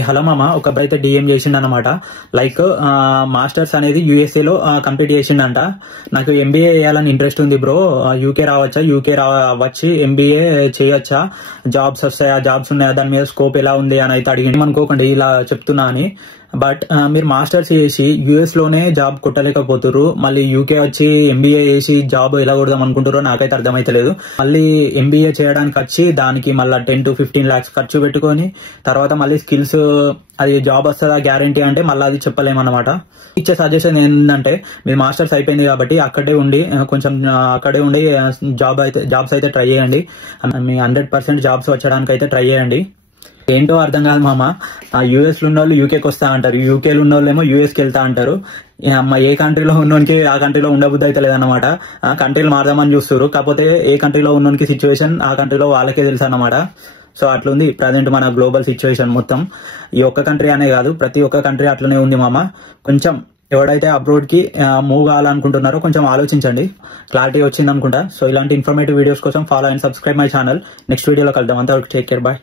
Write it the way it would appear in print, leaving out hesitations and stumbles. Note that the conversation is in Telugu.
హలో మామ, ఒక అబ్బాయి అయితే డిఎం చేసిండు అనమాట. లైక్ మాస్టర్స్ అనేది యూఎస్ఏ లో కంప్లీట్ చేసిండంట. నాకు ఎంబీఏ చేయాలని ఇంట్రెస్ట్ ఉంది బ్రో, యూకే రావచ్చా, వచ్చి ఎంబీఏ చేయొచ్చా, జాబ్స్ వస్తాయా, జాబ్స్ ఉన్నాయా, దాని మీద స్కోప్ ఎలా ఉంది అని అయితే అడిగింది. అనుకోకండి ఇలా చెప్తున్నా అని, బట్ మీరు మాస్టర్స్ చేసి యూఎస్ లోనే జాబ్ కొట్టలేకపోతున్నారు, మళ్ళీ యూకే వచ్చి ఎంబీఏ చేసి జాబ్ ఎలా కొడదాం అనుకుంటారో నాకైతే అర్థమైతలేదు. మళ్ళీ ఎంబీఏ చేయడానికి వచ్చి దానికి మళ్ళీ 10 to 15 lakhs ఖర్చు పెట్టుకొని తర్వాత మళ్ళీ స్కిల్స్ అది జాబ్ వస్తుందా గ్యారంటీ అంటే మళ్ళీ అది చెప్పలేమన్నమాట. ఇచ్చే సజెషన్ ఏంటంటే, మీరు మాస్టర్స్ అయిపోయింది కాబట్టి అక్కడే ఉండి జాబ్స్ అయితే ట్రై చేయండి. మీ 100% జాబ్స్ వచ్చడానికి అయితే ట్రై చేయండి. ఏంటో అర్థం కాదు మామ, యూఎస్ లో ఉన్న వాళ్ళు యూకేకి వస్తా అంటారు, యూకేలో ఉన్న వాళ్ళు ఏమో యూఎస్కి వెళ్తా అంటారు. ఏ కంట్రీలో ఉన్నోనికి ఆ కంట్రీలో ఉండబుద్ధి అయితే లేదన్నమాట. కంట్రీలు మారదామని చూస్తారు, కాకపోతే ఏ కంట్రీలో ఉన్నోనికి సిచ్యువేషన్ ఆ కంట్రీలో వాళ్ళకే తెలుసు అన్నమాట. సో అట్లుంది ప్రజెంట్ మన గ్లోబల్ సిచ్యువేషన్ మొత్తం. ఈ ఒక్క కంట్రీ అనే కాదు, ప్రతి ఒక్క కంట్రీ అట్లనే ఉంది మామ. కొంచెం ఎవడైతే అబ్రోడ్ కి మూవ్ కావాలనుకుంటున్నారో కొంచెం ఆలోచించండి. క్లారిటీ వచ్చింది అనుకుంటా. సో ఇలాంటి ఇన్ఫర్మేటివ్ వీడియోస్ కోసం follow and subscribe my channel. Next వీడియోలో కలుద్దాం. అంతవరకు టేక్ కేర్, బాయ్.